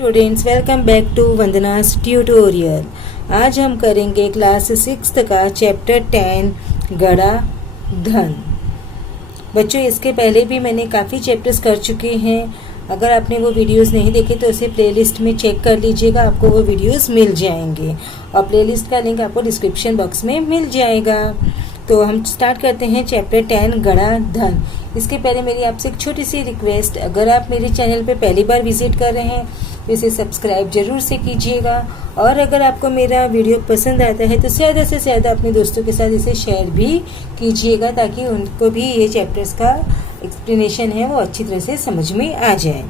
Students, welcome back to Vandana's tutorial. आज हम करेंगे क्लास 6 का चैप्टर 10 गड़ा धन। बच्चों, इसके पहले भी मैंने काफ़ी चैप्टर्स कर चुके हैं। अगर आपने वो वीडियोस नहीं देखे तो उसे प्लेलिस्ट में चेक कर लीजिएगा, आपको वो वीडियोस मिल जाएंगे और प्लेलिस्ट का लिंक आपको डिस्क्रिप्शन बॉक्स में मिल जाएगा। तो हम स्टार्ट करते हैं चैप्टर 10 गड़ा धन। इसके पहले मेरी आपसे एक छोटी सी रिक्वेस्ट, अगर आप मेरे चैनल पे पहली बार विजिट कर रहे हैं तो इसे सब्सक्राइब जरूर से कीजिएगा और अगर आपको मेरा वीडियो पसंद आता है तो ज़्यादा से ज़्यादा अपने दोस्तों के साथ इसे शेयर भी कीजिएगा ताकि उनको भी ये चैप्टर्स का एक्सप्लेनेशन है वो अच्छी तरह से समझ में आ जाए।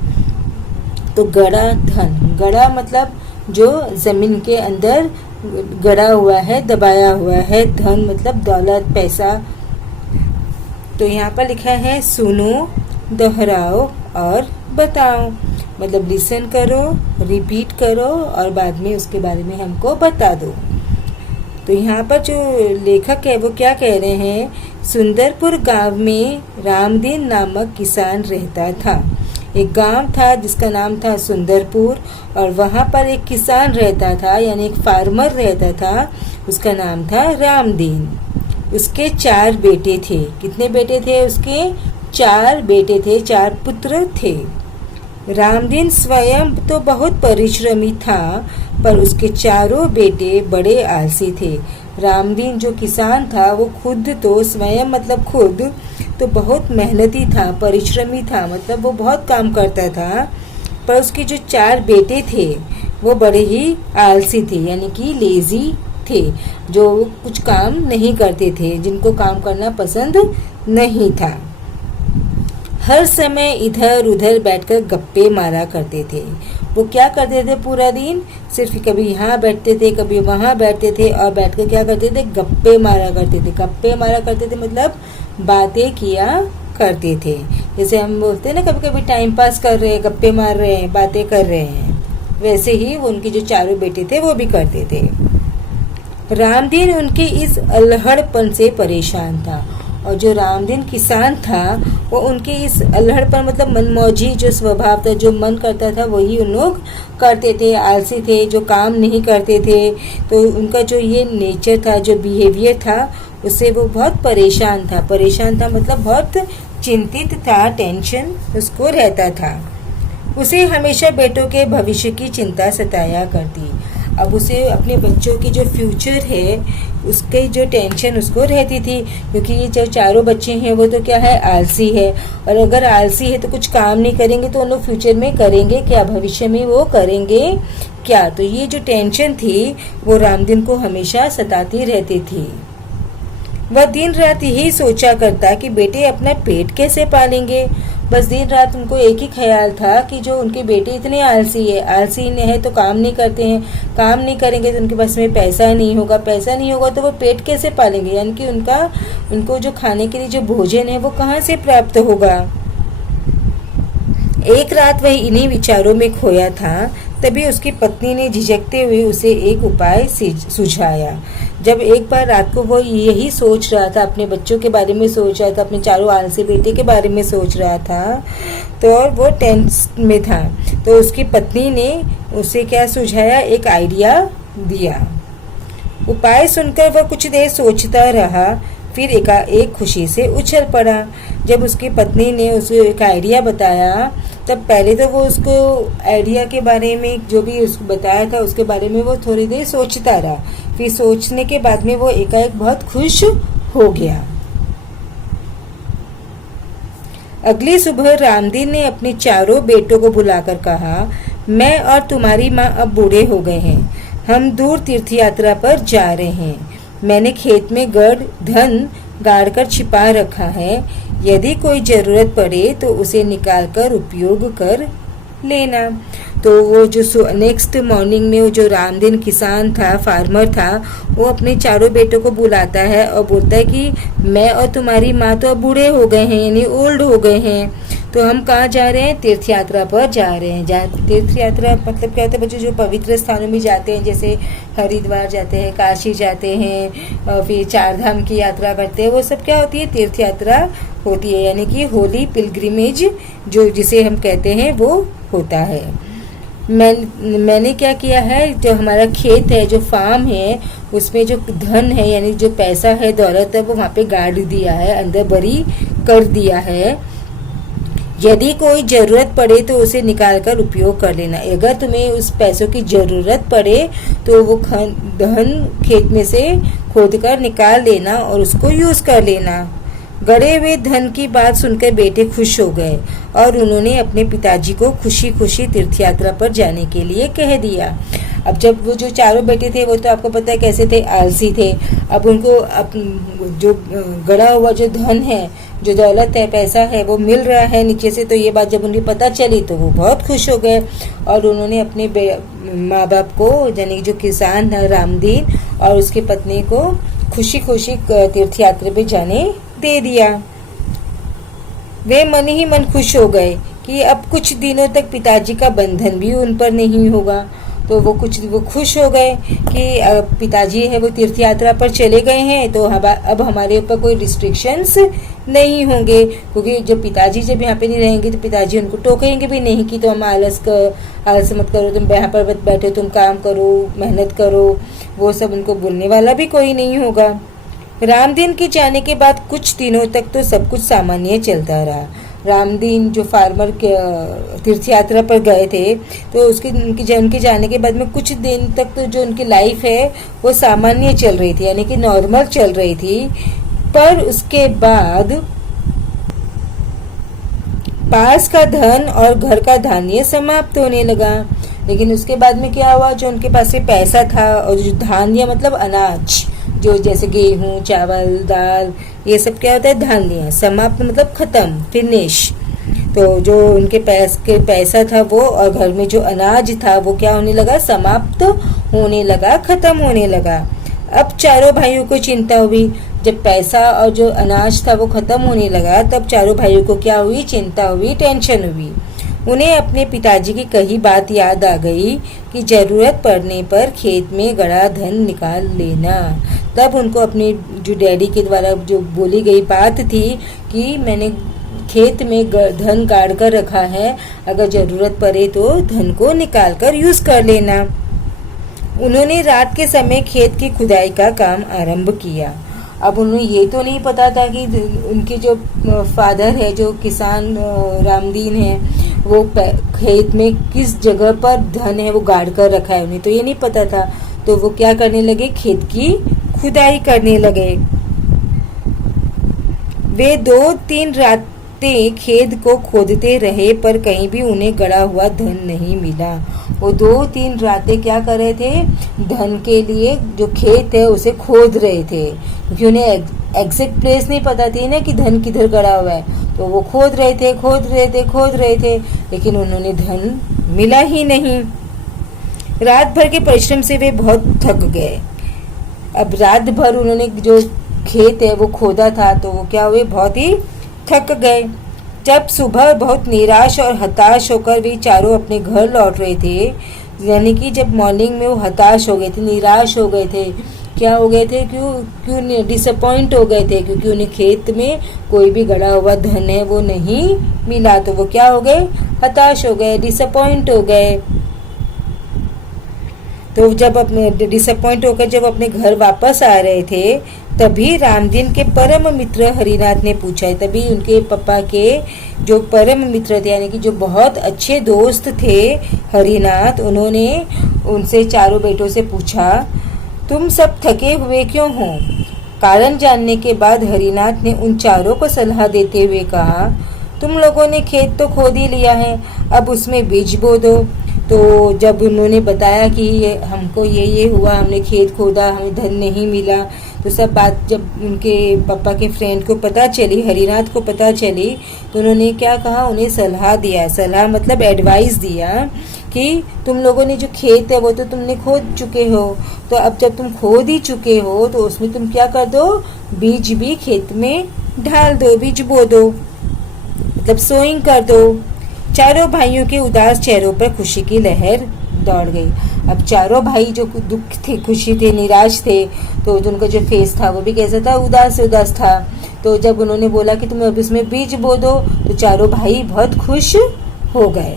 तो गड़ा धन, गड़ा मतलब जो ज़मीन के अंदर गड़ा हुआ है, दबाया हुआ है। धन मतलब दौलत, पैसा। तो यहाँ पर लिखा है सुनो, दोहराओ और बताओ, मतलब लिसन करो, रिपीट करो और बाद में उसके बारे में हमको बता दो। तो यहाँ पर जो लेखक है वो क्या कह रहे हैं, सुंदरपुर गांव में रामदीन नामक किसान रहता था। एक गांव था जिसका नाम था सुंदरपुर और वहाँ पर एक किसान रहता था, यानी एक फार्मर रहता था, उसका नाम था रामदीन। उसके 4 बेटे थे। कितने बेटे थे उसके? 4 बेटे थे, 4 पुत्र थे। रामदीन स्वयं तो बहुत परिश्रमी था पर उसके चारों बेटे बड़े आलसी थे। रामदीन जो किसान था वो खुद तो स्वयं मतलब खुद तो बहुत मेहनती था, परिश्रमी था, मतलब वो बहुत काम करता था, पर उसके जो 4 बेटे थे वो बड़े ही आलसी थे, यानी कि लेजी थे, जो कुछ काम नहीं करते थे, जिनको काम करना पसंद नहीं था। हर समय इधर उधर बैठकर गप्पे मारा करते थे। वो क्या करते थे पूरा दिन? सिर्फ कभी यहाँ बैठते थे, कभी वहाँ बैठते थे और बैठकर क्या करते थे? गप्पे मारा करते थे। गप्पे मारा करते थे मतलब बातें किया करते थे। जैसे हम बोलते हैं ना, कभी कभी टाइम पास कर रहे हैं, गप्पे मार रहे हैं, बातें कर रहे हैं, वैसे ही उनके जो चारों बेटे थे वो भी करते थे। रामदीन उनके इस अल्हड़पन से परेशान था और जो रामदीन किसान था वो उनके इस अल्हड़पन मतलब मनमौजी जो स्वभाव था, जो मन करता था वही उन लोग करते थे, आलसी थे, जो काम नहीं करते थे। तो उनका जो ये नेचर था, जो बिहेवियर था, उससे वो बहुत परेशान था। परेशान था मतलब बहुत चिंतित था, टेंशन उसको रहता था। उसे हमेशा बेटों के भविष्य की चिंता सताया करती। अब उसे अपने बच्चों की जो फ्यूचर है उसकी जो टेंशन उसको रहती थी, क्योंकि ये जो चारों बच्चे हैं वो तो क्या है, आलसी है, और अगर आलसी है तो कुछ काम नहीं करेंगे तो उन लोग फ्यूचर में करेंगे क्या, भविष्य में वो करेंगे क्या। तो ये जो टेंशन थी वो रामदीन को हमेशा सताती रहती थी। वह दिन रात यही सोचा करता कि बेटे अपना पेट कैसे पालेंगे। बस दिन रात उनको एक ही ख्याल था कि जो उनके बेटे इतने आलसी है तो काम नहीं करते हैं, काम नहीं करेंगे तो उनके पास में पैसा नहीं होगा, पैसा नहीं होगा तो वो पेट कैसे पालेंगे, यानी कि उनको जो खाने के लिए जो भोजन है वो कहाँ से प्राप्त होगा। एक रात वह इन्हीं विचारों में खोया था, तभी उसकी पत्नी ने झिझकते हुए उसे एक उपाय सुझाया। जब एक बार रात को वो यही सोच रहा था, अपने बच्चों के बारे में सोच रहा था, अपने चारों आलसी बेटे के बारे में सोच रहा था, तो और वो टेंशन में था, तो उसकी पत्नी ने उसे क्या सुझाया, एक आइडिया दिया। उपाय सुनकर वह कुछ देर सोचता रहा, फिर एकाएक खुशी से उछल पड़ा। जब उसकी पत्नी ने उसे एक आइडिया बताया तब पहले तो वो उसको आइडिया के बारे में जो भी उसको बताया था उसके बारे में वो थोड़ी देर सोचता रहा, फिर सोचने के बाद में वो एकाएक बहुत खुश हो गया। अगली सुबह रामदीन ने अपने चारों बेटों को बुलाकर कहा, मैं और तुम्हारी माँ अब बूढ़े हो गए हैं, हम दूर तीर्थ यात्रा पर जा रहे हैं। मैंने खेत में गड़ धन गाड़कर छिपा रखा है, यदि कोई जरूरत पड़े तो उसे निकालकर उपयोग कर लेना। तो वो जो नेक्स्ट मॉर्निंग में वो जो रामदीन किसान था, फार्मर था, वो अपने चारों बेटों को बुलाता है और बोलता है कि मैं और तुम्हारी माँ तो अब बूढ़े हो गए हैं, यानी ओल्ड हो गए हैं, तो हम कहाँ जा रहे हैं, तीर्थ यात्रा पर जा रहे हैं। तीर्थ यात्रा मतलब क्या होता है बच्चों, जो पवित्र स्थानों में जाते हैं, जैसे हरिद्वार जाते हैं, काशी जाते हैं और फिर 4 धाम की यात्रा करते हैं, वो सब क्या होती है, तीर्थ यात्रा होती है, यानी कि होली पिलग्रिमेज जो जिसे हम कहते हैं वो होता है। मैंने क्या किया है, जो हमारा खेत है, जो फार्म है, उसमें जो धन है यानी जो पैसा है, दौलत है, वो वहाँ पे गाड़ दिया है, अंदर बरी कर दिया है। यदि कोई ज़रूरत पड़े तो उसे निकाल कर उपयोग कर लेना। अगर तुम्हें उस पैसों की ज़रूरत पड़े तो वो धन खेत में से खोद कर निकाल लेना और उसको यूज़ कर लेना। गड़े हुए धन की बात सुनकर बेटे खुश हो गए और उन्होंने अपने पिताजी को खुशी खुशी तीर्थ यात्रा पर जाने के लिए कह दिया। अब जब वो जो चारों बेटे थे वो तो आपको पता है कैसे थे, आलसी थे। अब उनको जो गड़ा हुआ जो धन है, जो दौलत है, पैसा है, वो मिल रहा है नीचे से, तो ये बात जब उन्हें पता चली तो वो बहुत खुश हो गए और उन्होंने अपने माँ बाप को, यानी जो किसान था रामदीन और उसकी पत्नी को खुशी खुशी तीर्थ यात्रा पे जाने दे दिया। वे मन ही मन खुश हो गए कि अब कुछ दिनों तक पिताजी का बंधन भी उन पर नहीं होगा। तो वो खुश हो गए कि पिताजी है वो तीर्थ यात्रा पर चले गए हैं, तो अब हमारे ऊपर कोई रिस्ट्रिक्शंस नहीं होंगे, क्योंकि जब पिताजी जब यहाँ पे नहीं रहेंगे तो पिताजी उनको टोकेंगे भी नहीं कि तुम आलस मत करो, तुम यहाँ पर बैठो, तुम काम करो, मेहनत करो, वो सब उनको बोलने वाला भी कोई नहीं होगा। रामदीन के जाने के बाद कुछ दिनों तक तो सब कुछ सामान्य चलता रहा। रामदीन जो फार्मर के तीर्थ यात्रा पर गए थे, तो उनके जाने के बाद में कुछ दिन तक तो जो उनकी लाइफ है वो सामान्य चल रही थी, यानी कि नॉर्मल चल रही थी। पर उसके बाद पास का धन और घर का धान्य समाप्त होने लगा। लेकिन उसके बाद में क्या हुआ, जो उनके पास से पैसा था और जो धान्य मतलब अनाज, जो जैसे गेहूं, चावल, दाल, ये सब क्या होता है, धान्य, समाप्त मतलब खत्म, फिनिश। तो जो उनके पैसा था वो और घर में जो अनाज था वो क्या होने लगा, समाप्त होने लगा, खत्म होने लगा। अब चारों भाइयों को चिंता हुई। जब पैसा और जो अनाज था वो खत्म होने लगा, तब चारों भाइयों को क्या हुई, चिंता हुई, टेंशन हुई। उन्हें अपने पिताजी की कही बात याद आ गई कि जरूरत पड़ने पर खेत में गड़ा धन निकाल लेना। तब उनको अपने जो डैडी के द्वारा जो बोली गई बात थी कि मैंने खेत में धन गाड़ कर रखा है, अगर जरूरत पड़े तो धन को निकाल कर यूज कर लेना। उन्होंने रात के समय खेत की खुदाई का काम आरंभ किया। अब उन्हें ये तो नहीं पता था कि उनके जो फादर है, जो किसान रामदीन है, वो खेत में किस जगह पर धन है वो गाड़ कर रखा है, उन्हें तो ये नहीं पता था। तो वो क्या करने लगे, खेत की खुदाई करने लगे। वे 2-3 रातें खेत को खोदते रहे पर कहीं भी उन्हें गड़ा हुआ धन नहीं मिला। वो 2-3 रातें क्या कर रहे थे, धन के लिए जो खेत है उसे खोद रहे थे, क्योंकि उन्हें एग्जैक्ट प्लेस नहीं पता थी ना कि धन किधर गड़ा हुआ है। तो वो खोद रहे थे, लेकिन उन्होंने धन मिला ही नहीं। रात भर के परिश्रम से वे बहुत थक गए। अब रात भर उन्होंने जो खेत है वो खोदा था, तो वो क्या हुए, बहुत ही थक गए। जब सुबह बहुत निराश और हताश होकर वे चारों अपने घर लौट रहे थे, यानी कि जब मॉर्निंग में वो हताश हो गए थे, निराश हो गए थे, क्या हो गए थे, क्यों डिसअपॉइंट हो गए थे, क्योंकि उन्हें खेत में कोई भी गड़ा हुआ धन है वो नहीं मिला। तो वो क्या हो गए, हताश हो गए, डिसअपॉइंट हो गए। तो जब अपने डिसअपॉइंट होकर जब अपने घर वापस आ रहे थे, तभी रामदीन के परम मित्र हरिनाथ ने पूछा, तभी उनके पापा के जो परम मित्र थे, यानी कि जो बहुत अच्छे दोस्त थे हरिनाथ, उन्होंने उनसे चारों बेटों से पूछा, तुम सब थके हुए क्यों हो। कारण जानने के बाद हरिनाथ ने उन चारों को सलाह देते हुए कहा, तुम लोगों ने खेत तो खोद ही लिया है, अब उसमें बीज बो दो। तो जब उन्होंने बताया कि हमको ये हुआ, हमने खेत खोदा, हमें धन नहीं मिला, तो सब बात जब उनके पापा के फ्रेंड को पता चली, हरिनाथ को पता चली, तो उन्होंने क्या कहा, उन्हें सलाह दिया, सलाह मतलब एडवाइस दिया कि तुम लोगों ने जो खेत है वो तो तुमने खोद चुके हो, तो अब जब तुम खोद ही चुके हो तो उसमें तुम क्या कर दो, बीज भी खेत में डाल दो, बीज बो दो, मतलब सोइंग कर दो। चारों भाइयों के उदास चेहरों पर खुशी की लहर दौड़ गई। अब चारों भाई जो दुख थे, खुशी थे, निराश थे, तो उनका जो फेस था वो भी कैसा था, उदास था। तो जब उन्होंने बोला कि तुम अब इसमें बीज बो दो, तो चारों भाई बहुत खुश हो गए।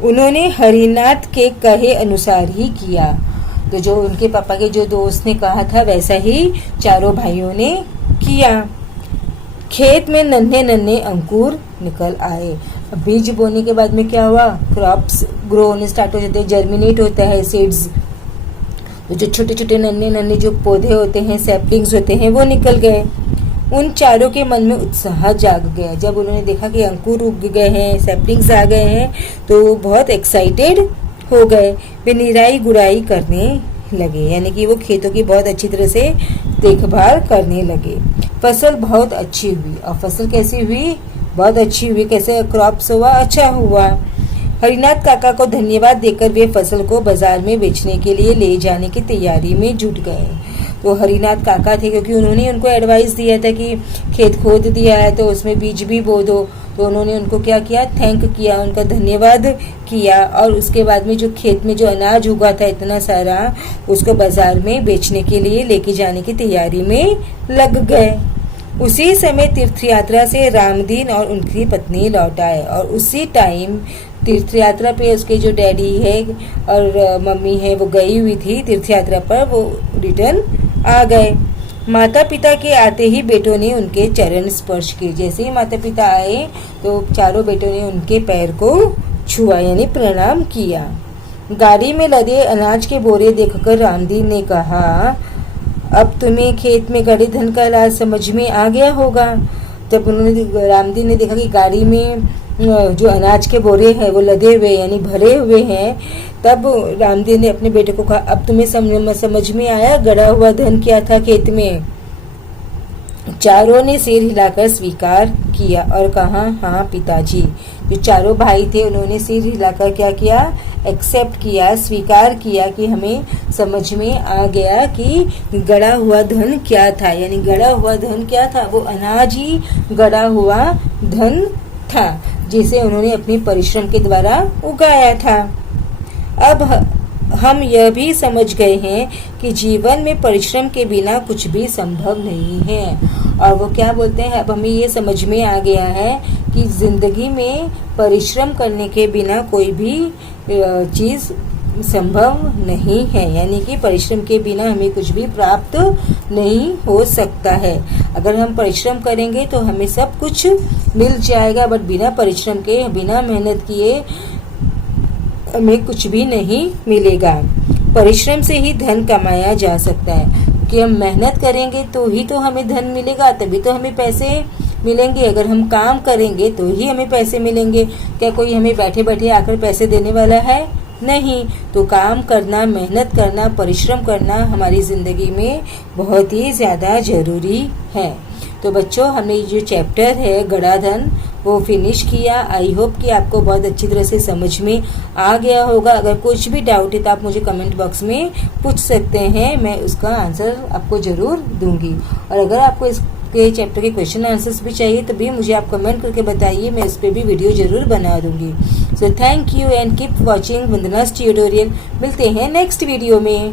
उन्होंने हरिनाथ के कहे अनुसार ही किया। तो जो उनके पापा के जो दोस्त ने कहा था वैसा ही चारों भाइयों ने किया। खेत में नन्हे नन्हे अंकुर निकल आए। बीज बोने के बाद में क्या हुआ, क्रॉप्स ग्रो होने स्टार्ट हो जाते हैं, जर्मिनेट होता है सीड्स। तो जो छोटे छोटे नन्हे नन्हे जो पौधे होते हैं, सैपलिंग्स होते हैं, वो निकल गए। उन चारों के मन में उत्साह जाग गया। जब उन्होंने देखा कि अंकुर उग गए हैं, सैपलिंग्स आ गए हैं, तो वो बहुत एक्साइटेड हो गए। वे निराई गुड़ाई करने लगे, यानी कि वो खेतों की बहुत अच्छी तरह से देखभाल करने लगे। फसल बहुत अच्छी हुई। और फसल कैसी हुई, बहुत अच्छी हुई। कैसे क्रॉप्स हुआ, अच्छा हुआ। हरिनाथ काका को धन्यवाद देकर वे फसल को बाजार में बेचने के लिए ले जाने की तैयारी में जुट गए। तो हरिनाथ काका थे, क्योंकि उन्होंने उनको एडवाइस दिया था कि खेत खोद दिया है तो उसमें बीज भी बो दो। तो उन्होंने उनको क्या किया, थैंक किया, उनका धन्यवाद किया। और उसके बाद में जो खेत में जो अनाज उगा था इतना सारा, उसको बाजार में बेचने के लिए लेके जाने की तैयारी में लग गए। उसी समय तीर्थ यात्रा से रामदीन और उनकी पत्नी लौट आए। और उसी टाइम तीर्थ यात्रा पे उसके जो डैडी है और मम्मी है वो गई हुई थी तीर्थ यात्रा पर, वो रिटर्न आ गए। माता पिता के आते ही बेटों ने उनके चरण स्पर्श किए। जैसे ही माता पिता आए तो चारों बेटों ने उनके पैर को छुआ, यानी प्रणाम किया। गाड़ी में लदे अनाज के बोरे देखकर रामदीन ने कहा, अब तुम्हें खेत में गड़े धन का राज समझ में आ गया होगा। तब उन्होंने, रामदीन ने देखा कि गाड़ी में जो अनाज के बोरे हैं वो लदे हुए यानी भरे हुए हैं। तब रामदीन ने अपने बेटे को कहा, अब तुम्हें समझ में आया गड़ा हुआ धन क्या था खेत में। चारों ने सिर हिलाकर स्वीकार किया और कहा, हाँ पिताजी। जो चारों भाई थे उन्होंने सिर हिलाकर क्या किया, एक्सेप्ट किया, स्वीकार किया कि हमें समझ में आ गया कि गड़ा हुआ धन क्या था। यानी गड़ा हुआ धन क्या था, वो अनाज ही गड़ा हुआ धन था जिसे उन्होंने अपनी परिश्रम के द्वारा उगाया था। अब हम यह भी समझ गए हैं कि जीवन में परिश्रम के बिना कुछ भी संभव नहीं है। और वो क्या बोलते हैं, अब हमें ये समझ में आ गया है कि जिंदगी में परिश्रम करने के बिना कोई भी चीज संभव नहीं है। यानी कि परिश्रम के बिना हमें कुछ भी प्राप्त नहीं हो सकता है। अगर हम परिश्रम करेंगे तो हमें सब कुछ मिल जाएगा, बट बिना परिश्रम के, बिना मेहनत किए हमें कुछ भी नहीं मिलेगा। परिश्रम से ही धन कमाया जा सकता है, कि हम मेहनत करेंगे तो ही तो हमें धन मिलेगा, तभी तो हमें पैसे मिलेंगे। अगर हम काम करेंगे तो ही हमें पैसे मिलेंगे। क्या कोई हमें बैठे बैठे आकर पैसे देने वाला है? नहीं। तो काम करना, मेहनत करना, परिश्रम करना हमारी जिंदगी में बहुत ही ज्यादा जरूरी है। तो बच्चों, हमने जो चैप्टर है गड़ा धन वो फिनिश किया। आई होप कि आपको बहुत अच्छी तरह से समझ में आ गया होगा। अगर कुछ भी डाउट है तो आप मुझे कमेंट बॉक्स में पूछ सकते हैं, मैं उसका आंसर आपको जरूर दूंगी। और अगर आपको इसके चैप्टर के क्वेश्चन आंसर्स भी चाहिए तो भी मुझे आप कमेंट करके बताइए, मैं इस पर भी वीडियो जरूर बना दूंगी। So thank you and keep watching Vandana's tutorial. मिलते हैं नेक्स्ट वीडियो में।